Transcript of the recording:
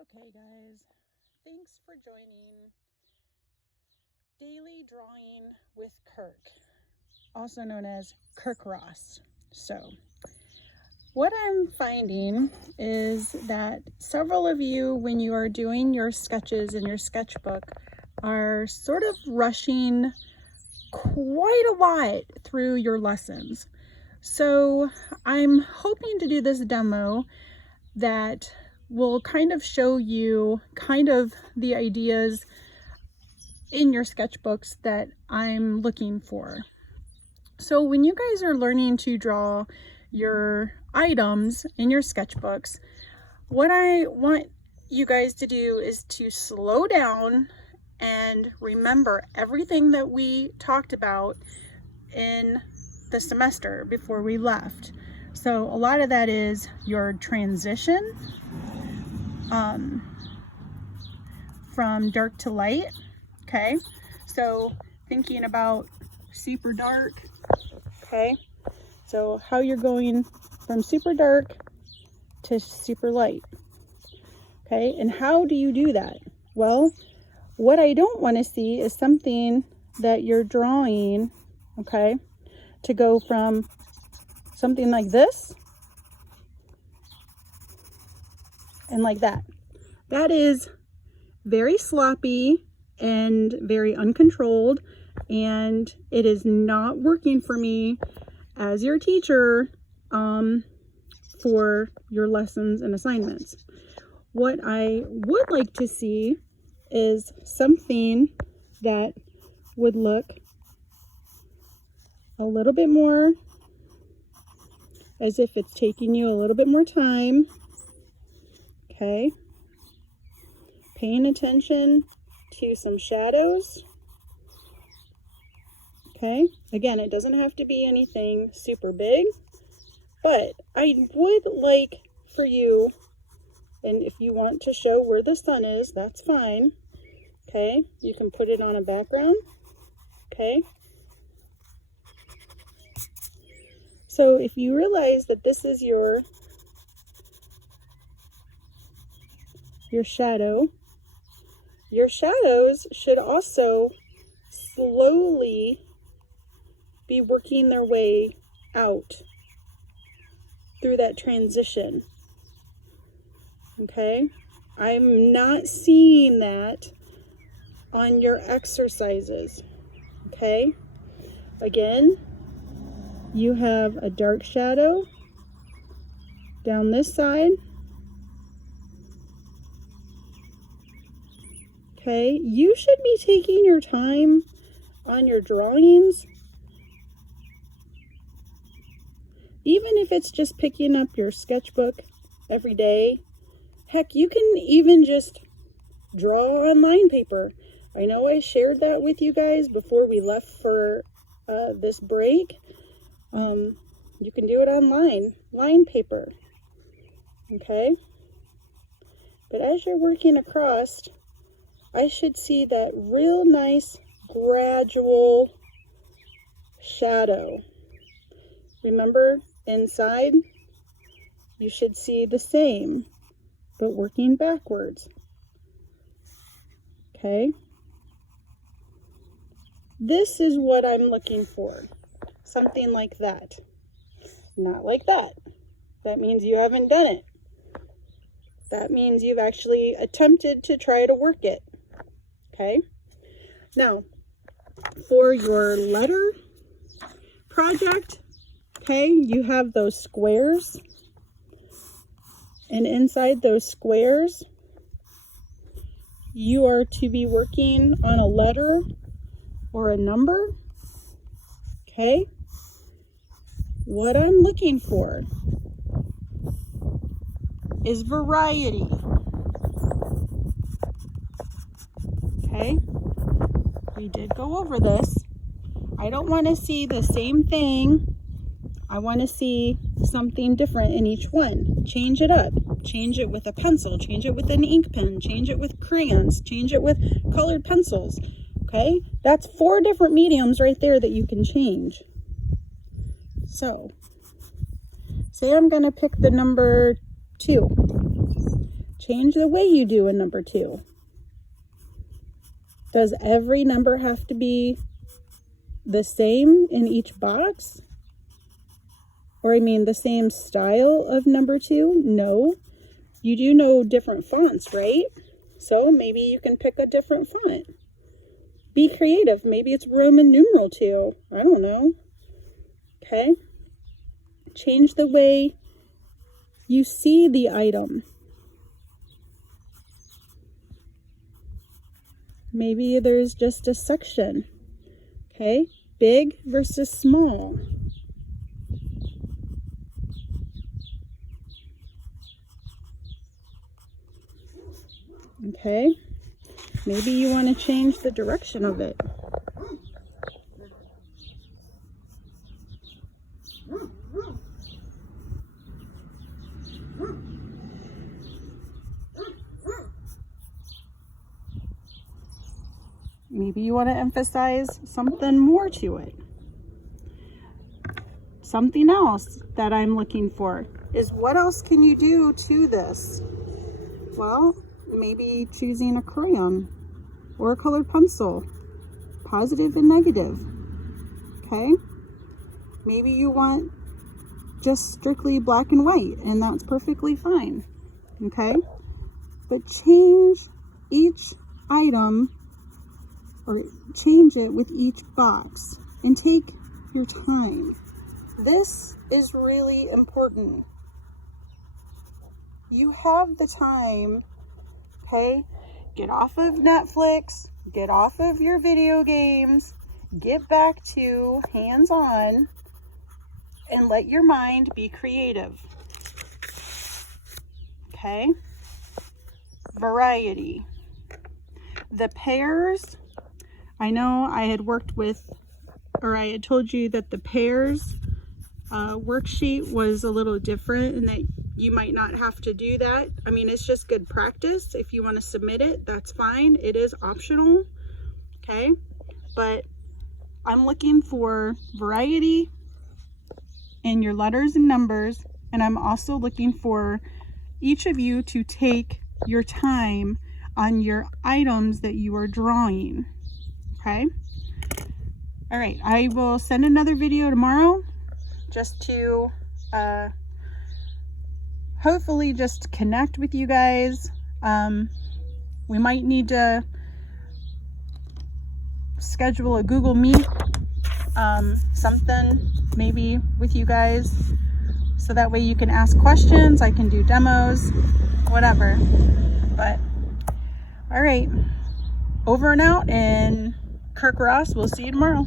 Okay, guys, thanks for joining Daily Drawing with Kirk, also known as Kirk Ross. So, what I'm finding is that several of you, when you are doing your sketches in your sketchbook, are sort of rushing quite a lot through your lessons. So, I'm hoping to do this demo that will kind of show you the ideas in your sketchbooks that I'm looking for. So when you guys are learning to draw your items in your sketchbooks, what I want you guys to do is to slow down and remember everything that we talked about in the semester before we left. So a lot of that is your transition from dark to light. Okay, so thinking about super dark. Okay, so how you're going from super dark to super light. Okay, and how do you do that? Well, what I don't want to see is something that you're drawing, okay, to go from something like this and like that. That is very sloppy and very uncontrolled, and it is not working for me as your teacher for your lessons and assignments. What I would like to see is something that would look a little bit more as if it's taking you a little bit more time. Okay, paying attention to some shadows. Okay, again, it doesn't have to be anything super big, but I would like for you, and if you want to show where the sun is, that's fine. Okay, you can put it on a background. Okay, so if you realize that this is your shadow, your shadows should also slowly be working their way out through that transition. Okay, I'm not seeing that on your exercises. Okay, again, you have a dark shadow down this side. Okay, you should be taking your time on your drawings, even if it's just picking up your sketchbook every day. Heck, you can even just draw on line paper. I know I shared that with you guys before we left for this break. You can do it on line paper. Okay, but as you're working across, I should see that real nice gradual shadow. Remember, inside, you should see the same, but working backwards. Okay? This is what I'm looking for. Something like that. Not like that. That means you haven't done it. That means you've actually attempted to try to work it. Okay, now for your letter project, okay, you have those squares, and inside those squares you are to be working on a letter or a number. Okay, what I'm looking for is variety. Okay, we did go over this. I don't want to see the same thing. I want to see something different in each one. Change it up. Change it with a pencil. Change it with an ink pen. Change it with crayons. Change it with colored pencils. Okay, that's 4 different mediums right there that you can change. So, say I'm going to pick the number 2. Change the way you do a number 2. Does every number have to be the same in each box? Or I mean the same style of number 2? No. You do know different fonts, right? So maybe you can pick a different font. Be creative. Maybe it's Roman numeral 2. I don't know. Okay? Change the way you see the item. Maybe there's just a section. Okay? Big versus small. Okay? Maybe you want to change the direction of it. Maybe you want to emphasize something more to it. Something else that I'm looking for is, what else can you do to this? Well, maybe choosing a crayon or a colored pencil, positive and negative. Okay? Maybe you want just strictly black and white, and that's perfectly fine. Okay? But change each item, or change it with each box, and take your time. This is really important. You have the time, okay? Get off of Netflix, get off of your video games, get back to hands-on, and let your mind be creative. Okay? Variety. The pairs, I know I had worked with, or I had told you that the pairs worksheet was a little different, and that you might not have to do that. I mean, it's just good practice. If you want to submit it, that's fine. It is optional, okay? But I'm looking for variety in your letters and numbers, and I'm also looking for each of you to take your time on your items that you are drawing, okay? All right, I will send another video tomorrow just to hopefully just connect with you guys. We might need to schedule a Google Meet, something maybe with you guys, so that way you can ask questions, I can do demos, whatever. But all right, over and out, and Kirk Ross, we'll see you tomorrow.